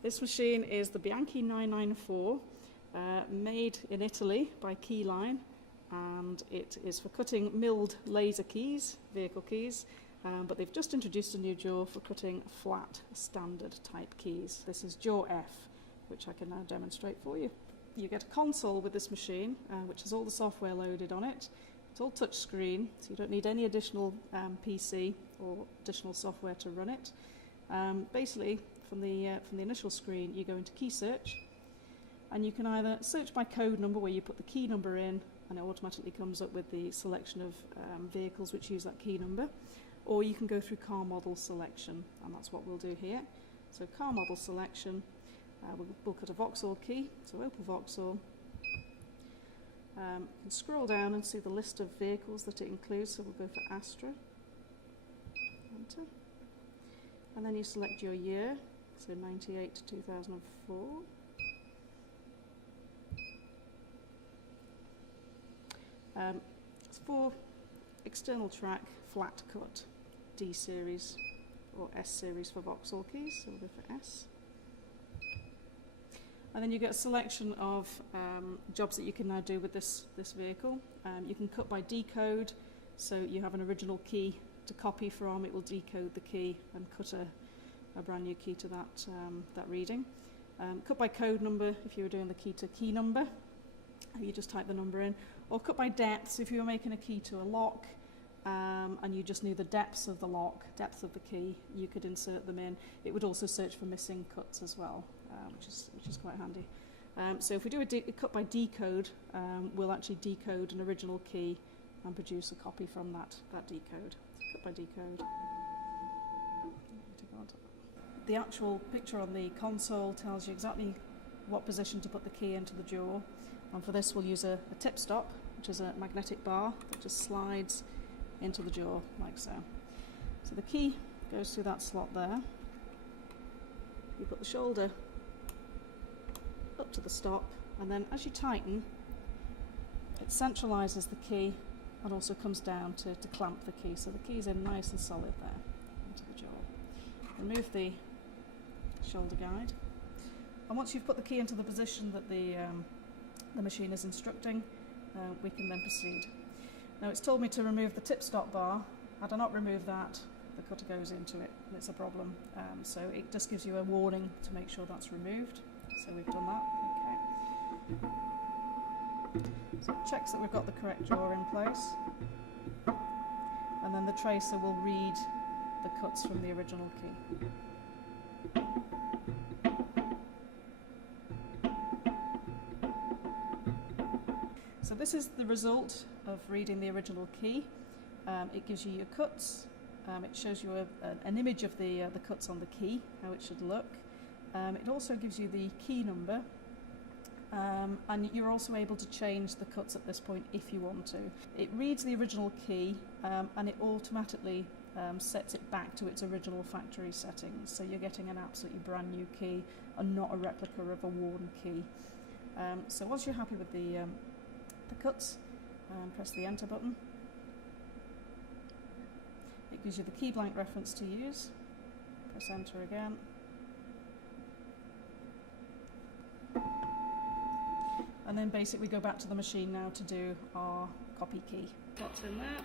This machine is the Bianchi 994, made in Italy by Keyline, and it is for cutting milled laser keys, vehicle keys, but they've just introduced a new jaw for cutting flat standard type keys. This is jaw F, which I can now demonstrate for you. You get a console with this machine, which has all the software loaded on it. It's all touch screen, so you don't need any additional PC or additional software to run it. Basically, from the initial screen, you go into key search, and you can either search by code number, where you put the key number in, and it automatically comes up with the selection of vehicles which use that key number, or you can go through car model selection, and that's what we'll do here. So car model selection, we'll cut a Vauxhall key, so Opel Vauxhall. You can scroll down and see the list of vehicles that it includes, so we'll go for Astra. Enter. And then you select your year, so 98 to 2004. It's for external track flat cut D series or S series for Vauxhall keys, so we'll go for S. And then you get a selection of jobs that you can now do with this vehicle. You can cut by decode, so you have an original key to copy from, it will decode the key and cut a brand new key to that reading. Cut by code number, if you were doing the key to key number, you just type the number in. Or cut by depth, so if you were making a key to a lock and you just knew the depths of the lock, depth of the key, you could insert them in. It would also search for missing cuts as well, which is quite handy. So if we do a cut by decode, we'll actually decode an original key and produce a copy from that decode. Cut by decode. The actual picture on the console tells you exactly what position to put the key into the jaw, and for this we'll use a tip stop, which is a magnetic bar that just slides into the jaw like so. So the key goes through that slot there. You put the shoulder up to the stop, and then as you tighten, it centralises the key and also comes down to clamp the key, so the key's in nice and solid there into the jaw. Remove the shoulder guide, and once you've put the key into the position that the machine is instructing, we can then proceed. Now it's told me to remove the tip stop bar. Had I not removed that, the cutter goes into it and it's a problem. So it just gives you a warning to make sure that's removed. So we've done that. Okay. So it checks that we've got the correct jaw in place, and then the tracer will read the cuts from the original key. So this is the result of reading the original key. It gives you your cuts. It shows you an image of the cuts on the key, how it should look. It also gives you the key number, and you're also able to change the cuts at this point if you want to. It reads the original key and it automatically sets it back to its original factory settings, so you're getting an absolutely brand new key and not a replica of a worn key. So once you're happy with the cuts, press the enter button. It gives you the key blank reference to use. Press enter again. And then basically go back to the machine now to do our copy key. Slot's in there,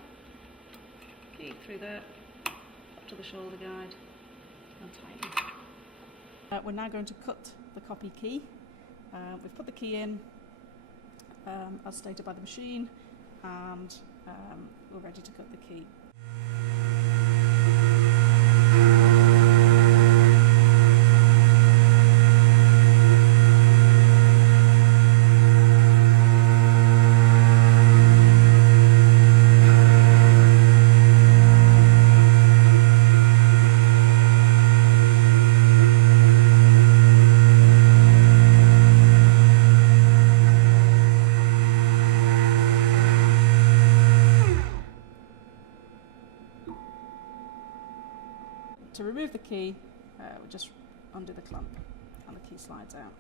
key through there, up to the shoulder guide, and tighten. We're now going to cut the copy key. We've put the key in as stated by the machine, and we're ready to cut the key. To remove the key, we just undo the clamp and the key slides out.